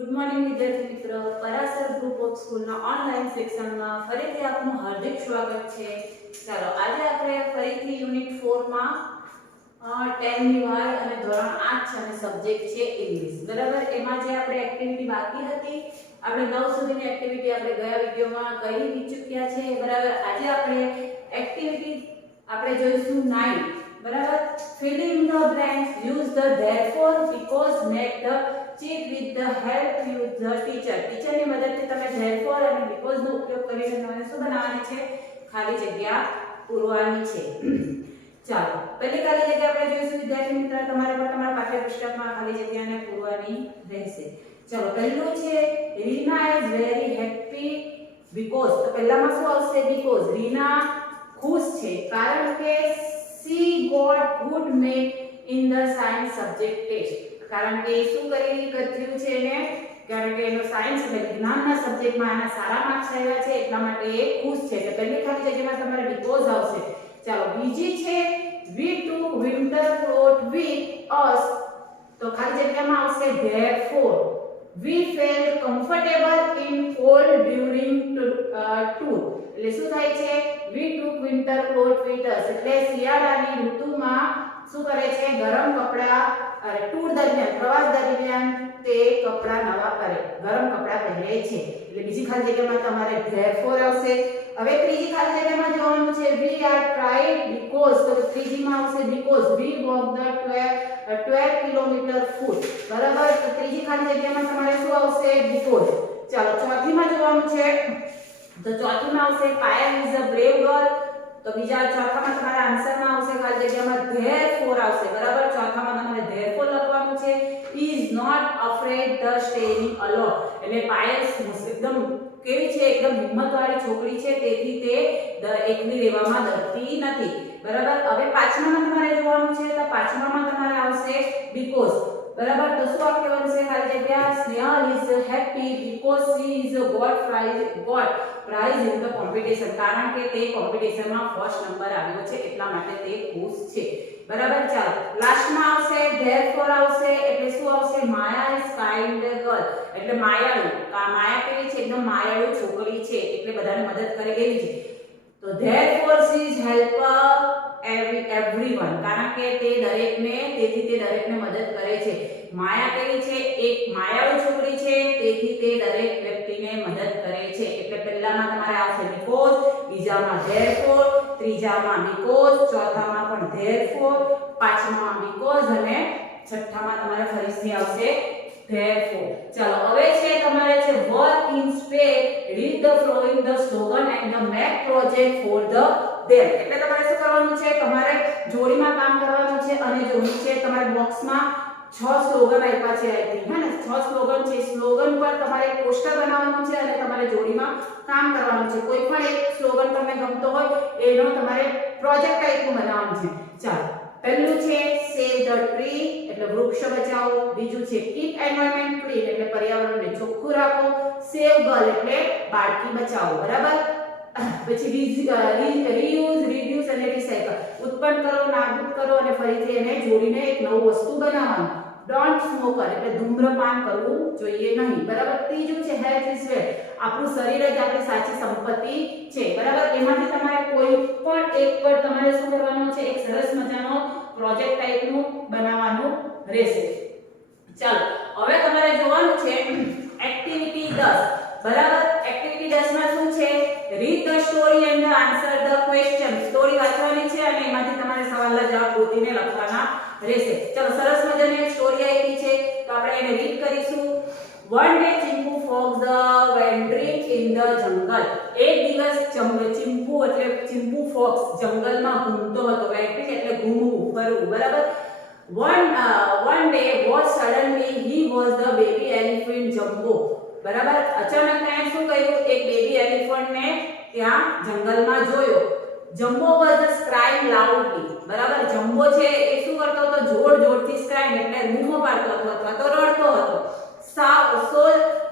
Good morning વિદ્યાર્થી મિત્રો, Parashar group of સ્કૂલના ઓનલાઈન સેક્શનમાં ફરીથી આપનું હાર્દિક સ્વાગત છે. ચાલો આજે આપણે ફરીથી યુનિટ 4 માં 10 ની વાય અને ધોરણ 8 છે અને સબ્જેક્ટ છે ઇંગ્લિશ. બરાબર, એમાં જે આપણે એક્ટિવિટી બાકી હતી, આપણે 9 સુધીની એક્ટિવિટી આપણે ગયા વિડિયોમાં કરી ચૂક્યા છે. બરાબર, આજે આપણે એક્ટિવિટી આપણે જોઈશું 9. બરાબર, fill in the blanks, use the therefore, because, make the cheat with the help use the teacher. Teacher ની મદદથી તમે therefore અને because નો ઉપયોગ કરીને તમારે શું બનાવવાની છે? ખાલી જગ્યા પૂરવાની છે. ચાલો, પહેલી ખાલી જગ્યા આપણે જોઈશું વિદ્યાર્થી મિત્ર, તમારે પણ તમારા પાઠ્યપુસ્તકમાં ખાલી જગ્યાને પૂરવાની રહેશે. ચાલો, પહેલું છે Reena is very happy because. તો પહેલામાં શું આવશે? because. રીના ખુશ છે કારણ કે she got good mark in the science subject test. કારણ કે શું થયું છે એને? કારણ કે એનો સાયન્સ એટલે વિજ્ઞાનના સબ્જેક્ટમાં આના સારા માર્ક્સ આવ્યા છે એટલા માટે એ ખુશ છે. એટલે પહેલી ખાલી જગ્યામાં તમારે because આવશે. ચાલો, બીજી છે we took winter cloth with us. તો ખાલી જગ્યામાં આવશે therefore. we felt comfortable in cold during tour. એટલે શું થાય છે? we took winter cloth with us. એટલે શિયાળાની ઋતુમાં શું કરે છે? ગરમ કપડા ટૂર દરમિયાન, પ્રવાસ દરમિયાન તે કપડા નવા કરે, ગરમ કપડા પહેરે છે. એટલે બીજી ખાલી જગ્યામાં તમારે therefore આવશે. હવે ત્રીજી ખાલી જગ્યામાં જોવાનું છે we are tried because. તો ત્રીજીમાં આવશે because. we walked the 12 kilometre foot. બરાબર, તો ત્રીજી ખાલી જગ્યામાં તમારે શું આવશે? because. ચાલો, ચોથીમાં જોવાનું છે, તો ચોથીમાં આવશે Payal is a brave girl. તો બીજા ચોથામાં તમારા આન્સરમાં આવશે ખાલી જગ્યામાં therefore આવશે. બરાબર, ચોથામાં તમારે therefore લખવાનું છે. is not afraid the staying alone. એટલે પાયલ એકદમ કેવી છે? એકદમ હિંમતવાળી છોકરી છે, તેથી તે એકલી રહેવામાં ડરતી નથી. બરાબર, હવે પાંચમામાં તમારે જોવાનું છે, તો પાંચમામાં તમારે આવશે because. બરાબર, તો શું વાક્ય બનશે? ખાલી જગ્યા Snehal is happy because she is got prize in the competition. કારણ કે તે કોમ્પિટિશનમાં ફર્સ્ટ નંબર આવ્યો છે એટલા માટે તે ખુશ છે. બરાબર, ચાલો લાસ્ટમાં આવશે therefore આવશે. એટલે શું આવશે? માયા is kind girl. એટલે માયાળુ. માયા કેવી છે? એકદમ માયાળુ છોકરી છે, એટલે બધાને મદદ કરે એવી છે. તો therefore she is help everyone. કારણ કે તે દરેકને, તેથી તે દરેકને મદદ કરે છે. માયા કેવી છે? એક માયાળુ છોકરી છે, તેથી તે દરેક વ્યક્તિને મદદ કરે છે. એટલે પહેલામાં તમારે આવશે because, બીજામાં therefore, ત્રીજામાં because, ચોથામાં પણ therefore, પાંચમામાં because અને છઠ્ઠામાં તમારે ફરીથી આવશે therefore. ચાલો, હવે છે તમારે છે work in space, read the following the slogan and the make project for the them. એટલે તમારે શું કરવાનું છે? તમારે જોડીમાં કામ કરવાનું છે અને જો નીચે તમારે બોક્સમાં 6 સ્લોગન આપ્યા છે. આઈ થિંક હે ને 6 સ્લોગન છે. સ્લોગન પર તમારે એક પોસ્ટર બનાવવાનું છે અને તમારે જોડીમાં કામ કરવાનું છે. કોઈ પણ એક સ્લોગન તમને ગમતો હોય એનો તમારે પ્રોજેક્ટ ટાઈપનું બનાવવાનું છે. ચાલો, પહેલું છે save the tree એટલે વૃક્ષ બચાવો. બીજું છે keep environment clean એટલે પર્યાવરણને ચોખ્ખું રાખો. save girl એટલે બાળકી બચાવો. બરાબર, પછી reuse, reduce અને recycle ઉત્પન્ન કરો, નાબૂદ કરો અને ફરીથી એને જોડીને એક નવું વસ્તુ બનાવવાનું. ડોન્ટ સ્મોકર એટલે ધૂમ્રપાન કરવું જોઈએ નહીં. બરાબર, ત્રીજું છે health is wealth. આપણું શરીર જ આપણી સાચી સંપત્તિ છે. બરાબર, એમાંથી તમારે કોઈ પણ એક પર તમારે શું કરવાનું છે? એક સરસ મજાનો પ્રોજેક્ટ ટાઈપનું બનાવવાનું રહેશે. ચાલો, હવે તમારે જોવાનું છે એક્ટિવિટી 10. બરાબર, એક્ટિવિટી 10 માં શું છે? Read the story and answer the question. Story વાંચવાની છે અને એમાંથી તમારે સવાલના જવાબ ગોતીને લખવાના રહેશે. ચલો, સરસ મજાની એક સ્ટોરી આપી છે, તો આપણે એને રીડ કરીશું. One day Chimpu fox the wandering in the jungle. એક દિવસ ચિંપુ એટલે ચિંપુ ફોક્સ જંગલમાં ઘૂમતો હતો. wandering એટલે ઘૂમવું, ફરવું. બરાબર, one day was suddenly he was the baby elephant Jumbo. બરાબર, અચાનક એને શું કર્યું? એક બેબી એલિફન્ટ ને ત્યાં જંગલમાં જોયો. Jumbo was crying loudly. બરાબર, જમ્બો છે એ શું કરતો હતો? જોર-જોરથી crying એટલે બૂમો પાડતો હતો અથવા તો રડતો હતો. so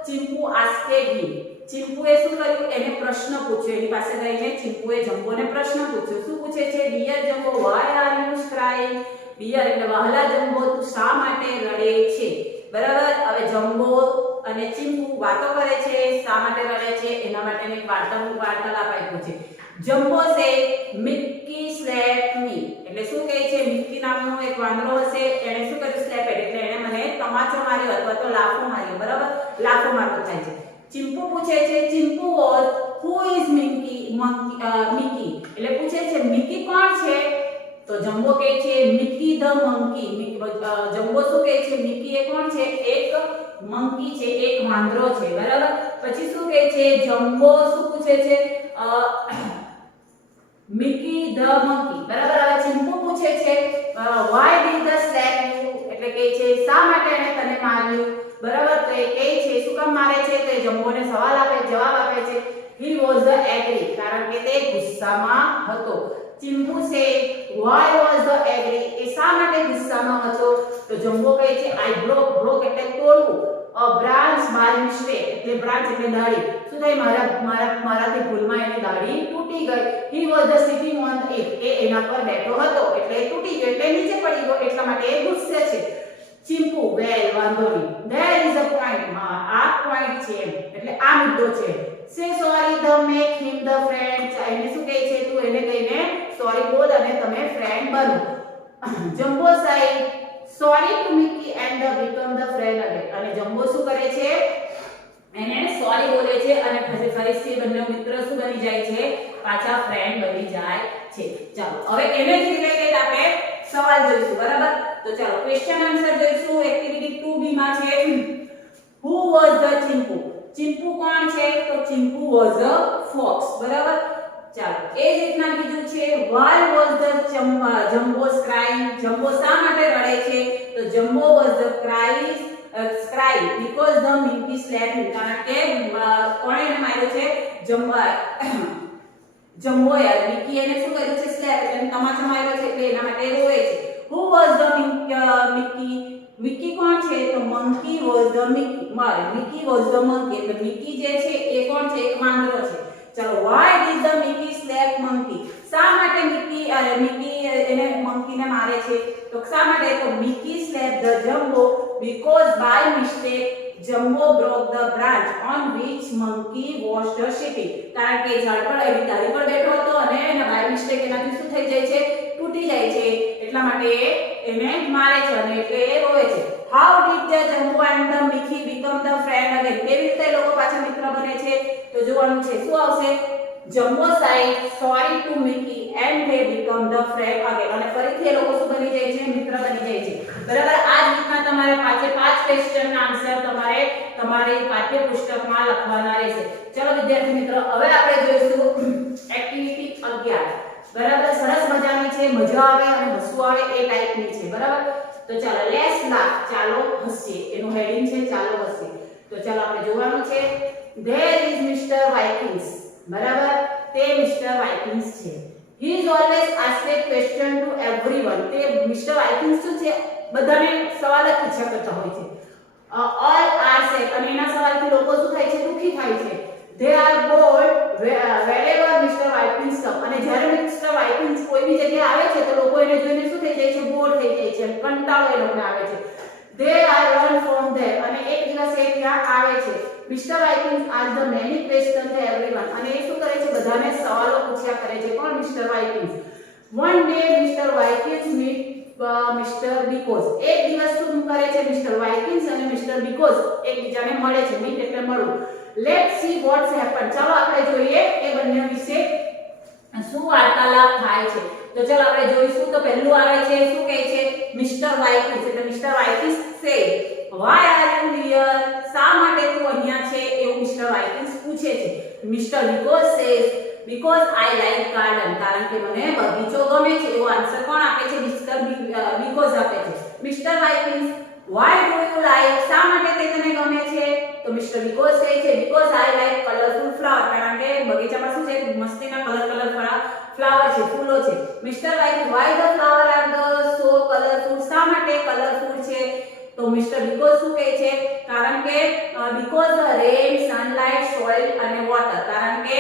ચિંપુ asked him. ચિંપુએ શું કર્યું? એને પ્રશ્ન પૂછ્યો. એની પાસે જઈને ચિંપુએ જમ્બોને પ્રશ્ન પૂછ્યો. શું પૂછે છે? Dear Jumbo, why are you crying? Dear એટલે વહાલા જમ્બો, તું શા માટે રડે છે? બરાબર, હવે જમ્બો અને અને ચીંપુ વાતો કરે છે, શા માટે રડે છે એના માટેની એક વાર્તાલાપ આપ્યો છે. જમ્બો સે મિકી સ્લેપ મી, એટલે શું કહે છે, મિકી નામનો એક વાંદરો હશે, એને શું કર્યું, સ્લેપ એટલે એને મને તમાચો માર્યો અથવા તો લાફો માર્યો. બરાબર, લાફો મારતો થાય છે. ચીંપુ પૂછે છે, Chimpu was who is Mickey, Mickey એટલે પૂછે છે મિકી કોણ છે? તો જમ્બો કહે છે મિકી ધ મંકી. જમ્બો શું કહે છે, મિકી એ કોણ છે, એક મંકી છે, એક વાંદરો છે. બરાબર, પછી શું કહે છે, જમ્બો શું પૂછે છે, મિકી ધ મંકી. બરાબર, હવે ચીંપુ પૂછે છે why did the slap you, એટલે કહે છે શા માટે એને તને માર્યું. બરાબર, તો એ કહે છે શું કામ મારે છે, તો એ જમ્બોને જવાબ આપે છે he was angry, કારણ કે તે ગુસ્સામાં હતો. ચીંપુ સે why was angry, એ શા માટે ગુસ્સામાં હતો? તો જમ્બો કહે છે I broke એટલે તોડવું, a branch by mistake એટલે branch એટલે ડાળી. શું થાય, મારાથી ભૂલમાં એની ડાળી તૂટી ગઈ. he was sitting on it, એ એના પર બેઠો હતો એટલે એ તૂટી ગયો એટલે નીચે પડી ગયો, એટલા માટે એ ગુસ્સે છે. ચીંપુ well, વાંધો નહીં, there is a point, આ point છે એટલે આ મુદ્દો છે. say sorry the make him the friend, એને શું કહે છે, તું એને કહીને સોરી બોલ અને તમે ફ્રેન્ડ બનો. Jumbo said sorry to Mickey and become the friend again, અને જમ્બો શું કરે છે, એને સોરી બોલે છે અને પછી ફરીથી બંને મિત્ર શું બની જાય છે, પાછા ફ્રેન્ડ બની જાય છે. ચાલો હવે એને જ રિલેટેડ આપણે સવાલ જોઈશું. બરાબર, તો ચાલો ક્વેશ્ચન આન્સર જોઈશું. એક્ટિવિટી 2B માં છે who was the ચીંપુ. ચીંપુ કોણ છે, તો ચીંપુ was a fox. બરાબર, ચાલો એ જ રીતના બીજું છે why was the jumbo crying, jumbo શા માટે રડે છે, તો jumbo was the crying because the monkey slapped him, કારણ કે કોણે એને માર્યો છે, જમ્બો યાર મિકી એને શું કર્યું છે, સ્લેપ એટલે તમાચો માર્યો છે એટલે એના માટે રોવે છે. who was the mickey, Mickey કોણ છે, તો monkey was the mickey was the monkey, એટલે મિકી જે છે એ કોણ છે, એક વાંદરો છે. ચલો why did the mickey slap monkey, શા માટે મિકી એને મંકીને મારે છે, તો શા માટે, તો Mickey slap the jumbo because by mistake jumbo broke the branch on which monkey was sitting, કારણ કે ઝાડ પર એની ડાળી પર બેઠો હતો અને એને બાય મિસ્ટેક એનાથી શું થઈ જાય છે, તૂટી જાય છે, એટલા માટે એને મારે છે અને એટલે એ રોવે છે. how did the jumbo and the mickey become the friend again, કેવી રીતે લોકો પાછા મિત્ર બને છે, તો જોવાનું છે શું આવશે, Jumbo said sorry to Mickey and they become the friend again, અને ફરીથી એ લોકો શું બની જાય છે, મિત્ર બની જાય છે. બરાબર, આ જ રીતના તમારે 5 ક્વેશ્ચનના આન્સર તમારી પાઠ્યપુસ્તકમાં લખવાના રહેશે. ચલો વિદ્યાર્થી મિત્રો, હવે આપણે જોઈશું એક્ટિવિટી 11. બરાબર, સરસ મજાની છે, મજા આવે અને હસવું આવે એ ટાઈપની છે. બરાબર, તો ચાલો લેટ્સ લાફ, ચાલો હસીએ, એનું હેડિંગ છે ચાલો હસીએ. તો ચાલો આપણે જોવાનું છે there is Mr. Vikings. બરાબર, તે મિસ્ટર વાઇકિંગ્સ છે. he is always asking question to everyone, તે મિસ્ટર વાઇકિંગ્સ શું છે, બધાને સવાલ જ પૂછ્યા કરતા હોય છે. all are sad, અને એના સવાલથી લોકો શું થાય છે, દુખી થાય છે. they are bored wherever Mr. Vikings come, અને જ્યારે મિસ્ટર વાઇકિંગ્સ કોઈ બી જગ્યાએ આવે છે તો લોકો એને જોઈને શું થઈ જાય છે, બોર થઈ જાય છે, કંટાળો એ લોકોને આવે છે. they are run from there, અને એક દિવસ એ ત્યાં આવે છે. Mr. Vikings ask the many questions to everyone, અને એ શું કરે છે, બધાને સવાલો પૂછ્યા કરે છે. કોણ, Mr. Vikings. one day Mr. Vikings meet Mr. Because, એક દિવસ શું કરે છે, Mr. Vikings અને Mr. Because એકબીજાને મળે છે, meet એટલે મળવું. let's see what's happened, ચાલો આપણે જોઈએ એ બંને વિશે શું વાર્તાલાપ થાય છે. તો ચાલો આપણે જોઈશું. તો પહેલું આવે છે, શું કહે છે, Mr. Vikings, એટલે Mr. Vikings say why are you here, શા માટે તું અહીંયા છે, એવું મિસ્ટર વાઇકિંગ્સ પૂછે છે. Mister Because says because I like garden, કારણ કે મને બગીચો ગમે છે, એવો આન્સર કોણ આપે છે, મિસ્ટર Because આપે છે. Mister Vikings why do you like, શા માટે તે તને ગમે છે, તો મિસ્ટર Because કહે છે because I like colorful flower, કારણ કે બગીચામાં શું છે, મસ્તીના કલર ફ્લાવર છે, ફૂલો છે. Mister Vikings why the flower are so colorful, શા માટે કલરફુલ છે, તો મિસ્ટર Because શું કહે છે, કારણ કે because the rain, sunlight, soil અને water, કારણ કે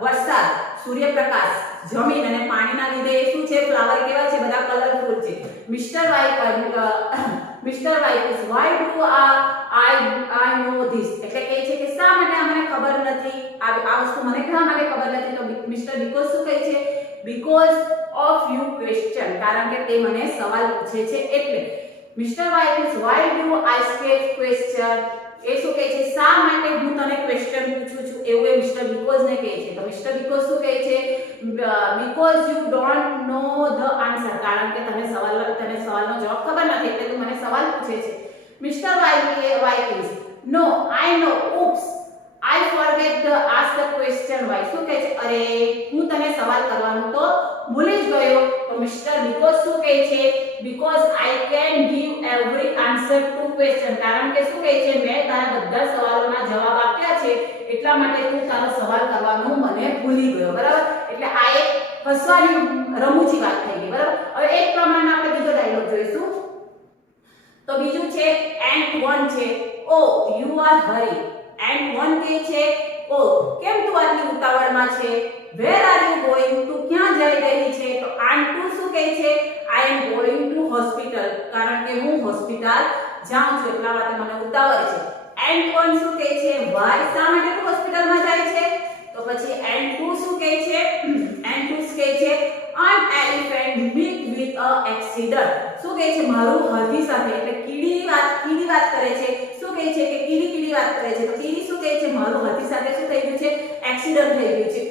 વરસાદ, સૂર્યપ્રકાશ, જમીન અને પાણીના લીધે શું છે, ફ્લાવર કેવા છે, બધા કલરફુલ છે. Mister Vikings why do I know this એટલે કહે છે કે શા માટે મને ખબર નથી, આ વસ્તુ મને શા માટે ખબર નથી, તો મિસ્ટર બીકોઝ શું કહે છે, because of you question, કારણ કે તે મને સવાલ પૂછે છે એટલે. Mister Why is why do I ask question, એ શું કહે છે, શા માટે હું તને ક્વેશ્ચન પૂછું છું, એવું એ મિસ્ટર બીકોઝ ને કહે છે. તો મિસ્ટર બીકોઝ શું કહે છે, because you don't know the answer, કારણ કે તને સવાલનો જવાબ ખબર નથી એટલે તું મને સવાલ પૂછે છે. Mister Why is no I know oops I forget to ask the question why, શું કહે છે, અરે હું તને સવાલ કરવાનું તો ભૂલી જ ગયો. તો મિસ્ટર બીકોઝ શું કહે છે, because I can give every answer to question, કારણ કે શું કહે છે, મેં તારા બધા સવાલોના જવાબ આપ્યા છે એટલા માટે તું તારો સવાલ કરવાનું મને ભૂલી ગયો. બરાબર, એટલે આ એક હસવાની રમૂજી વાત થઈ ગઈ. બરાબર, હવે એક પ્રમાણે આપણે બીજો ડાયલોગ જોઈશું. તો બીજું છે એન્ડ વન છે, oh you are Hari, and one કહે છે, ઓ કેમ તું આટલી ઉતાવળમાં છે, વેર આર યુ ગોઈંગ, તું ક્યાં જઈ રહી છે. તો એન્ડ ટુ શું કહે છે, આઈ એમ ગોઈંગ ટુ હોસ્પિટલ, કારણ કે હું હોસ્પિટલ જાઉં છું એટલા માટે મને ઉતાવળ છે. એન્ડ વન શું કહે છે, વાય, શા માટે તું હોસ્પિટલમાં જાય છે. તો પછી એન્ડ ટુ શું કહે છે, એન્ડ ટુ કહે છે an elephant meet with a accident, શું કહે છે, મારું હાથી સાથે, એટલે કીડી વાત કરે છે. શું કહે છે કે કીડી વાત કરે છે. તો કીડી શું કહે છે, મારું હાથી સાથે શું થઈ ગયું છે, એક્સિડન્ટ થઈ ગયું છે.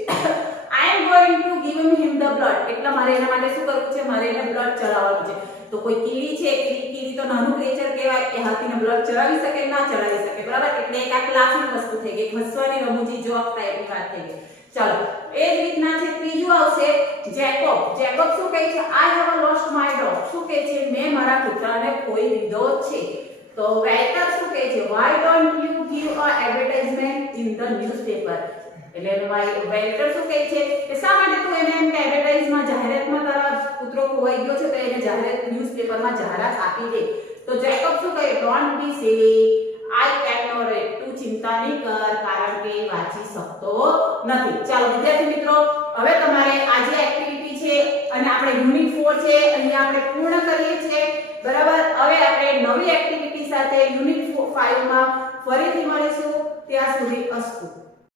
I am going to give him the blood, એટલે મારે એના માટે શું કરવું છે, મારે એને બ્લડ ચડાવવાનું છે. તો કોઈ કીડી છે, કીડી તો નાનું ક્રિએચર કહેવાય, એ હાથીને બ્લડ ચડાવી શકે ના ચડાવી શકે. બરાબર, એટલે એક આ ક્લાસની વસ્તુ થઈ ગઈ, હસવાની રમૂજી જોક ટાઈપની વાત થઈ ગઈ. ચાલો, એ જ રીતના છે ત્રીજું આવશે જેકોબ. જેકોબ શું કહે છે, I have lost my dog, શું કહે છે, મેં મારા કૂતરાને ખોઈ દીધો છે. તો વેઇટર શું કહે છે, why don't you give a advertisement in the newspaper, એટલે વેઇટર શું કહે છે કે શા માટે તું એને એમ કે એડવર્ટાઇઝમાં જાહેરાતમાં તારા કૂતરો ખોવાઈ ગયો છે તો એને જાહેરાત ન્યૂઝપેપરમાં જાહેરાત આપી દે. તો જેકોબ શું કહે, don't be silly, I cannot read, તું ચિંતા નહીં કર કારણ કે વાંચી શકતો નથી. ચાલો વિદ્યાર્થી મિત્રો, હવે તમારે આ જે એક્ટિવિટી છે અને આપણે યુનિટ 4 છે અહીંયા આપણે પૂર્ણ કરીએ છીએ. બરાબર, હવે આપણે નવી એક્ટિવિટી સાથે યુનિટ 5 માં ફરીથી મળીશું. ત્યાં સુધી અસ્તુ.